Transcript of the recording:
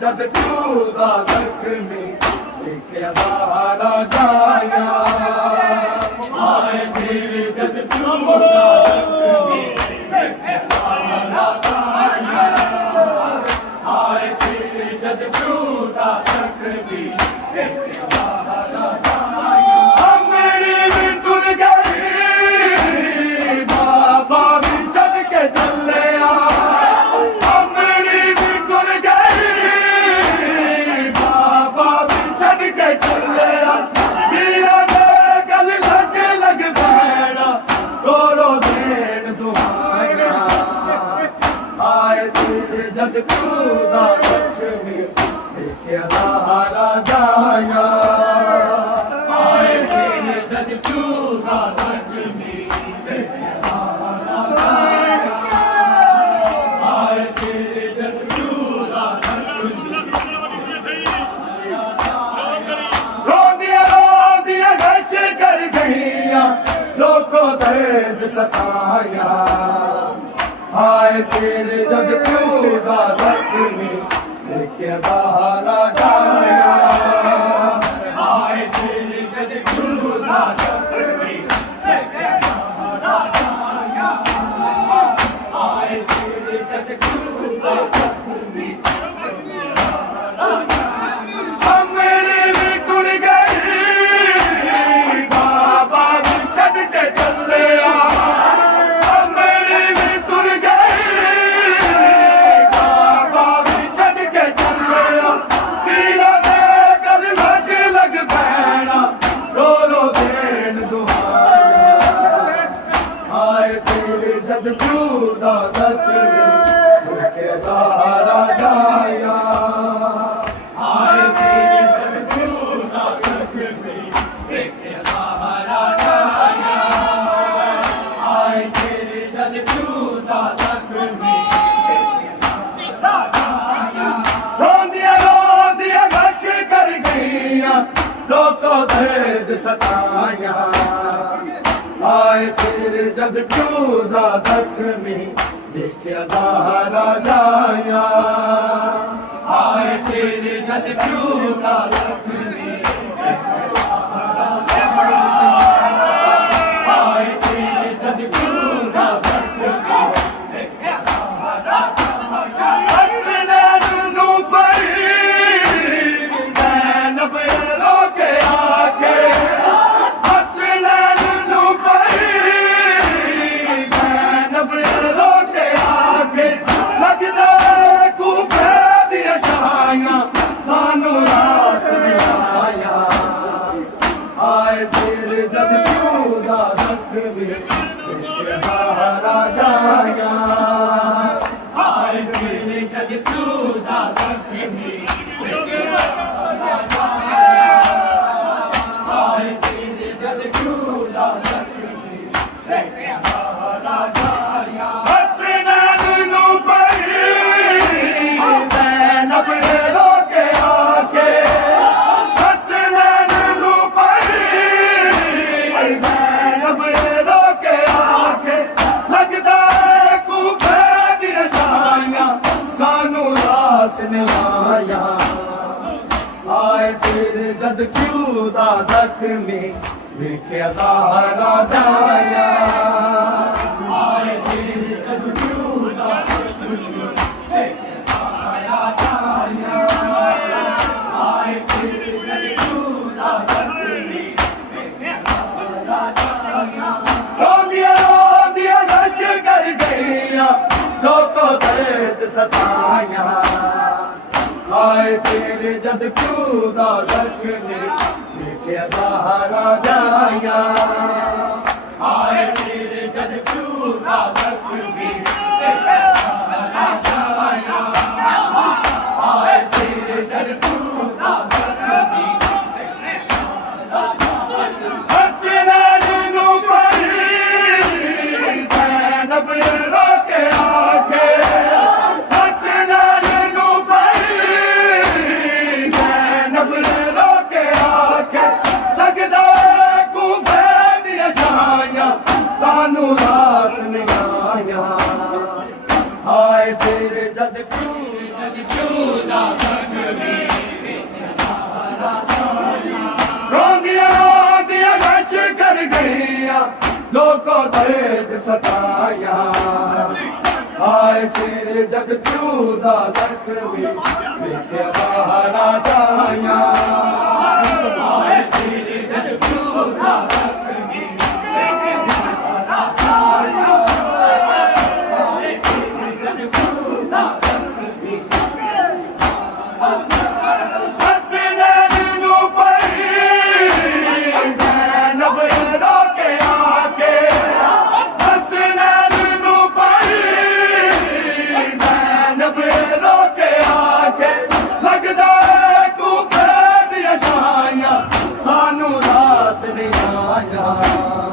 जद चूदा जख्मी लिखिया दाला जाया आए सिर जद चूदा जख्मी लिखिया दाला जाया आए सिर जद चूदा जख्मी लिखिया दाला जाया मेरी भी टुर गई बाबा भी चढ़ के चले आ जद चूदा जख्मी लिखिया दाला जाया आए सिर जद चूदा जख्मी लिखिया दाला जाया आए सिर जद चूदा जख्मी रोंदिया गश कर गईया लोगों दर्द सताया आए सिर जद चूदा जख्मी लिखिया दाला जाया आए सिर जद चूदा जख्मी लिखिया दाला जाया आए सिर जद चूदा जख्मी मेरी भी टुर गई बाबा भी छड़ के चले आ जद चूदा जख्मी लिखिया दाला जाया आए सिर जद चूदा जख्मी लिखिया दाला जाया आए सिर जद चूदा जख्मी लिखिया दाला जाया रोंदिया गश कर गईया लोगों दर्द सताया आए सिर जद चूदा जख्मी लिखिया दाला जाया आए सिर जद चूदा जख्मी आए सिर जद चूदा जख्मी लिखिया दाला जाया हसनैन नूं परी ज़ैनब रोके आके सानू रास दिलाया आए सिर जद चूदा जख्मी लिखिया दाला जाया आए सिर जद चूदा जख्मी लिखिया दाला जाया आए सिर जद चूदा जख्मी लिखिया दाला जाया हसनैन नूं परी ज़ैनब रोके आके हसनैन नूं परी ज़ैनब रोके आके लगदा कूफे दियां शाइयां सानू रास निलाया आए सिर जद चूदा जख्मी लिखिया दाला जाया आए सिर जद चूदा जख्मी लिखिया दाला जाया आए सिर जद चूदा जख्मी लिखिया दाला जाया रोंदिया गश कर गईया लोगों दर्द सताया आए सिर जद चूदा जख्मी लिखिया दाला जाया आए सिर जद चूदा जख्मी लिखिया दाला जाया आए सिर जद चूदा जख्मी हसनैन नूं परी ज़ैनब रोके आके हसनैन नूं परी ज़ैनब रोके आके कर गईया लोगों दर्द सताया आए सिर जग चूदा जख्मी विच बाहर आ जाया आए सिर जग चूदा जख्मी सानू रास नहीं आया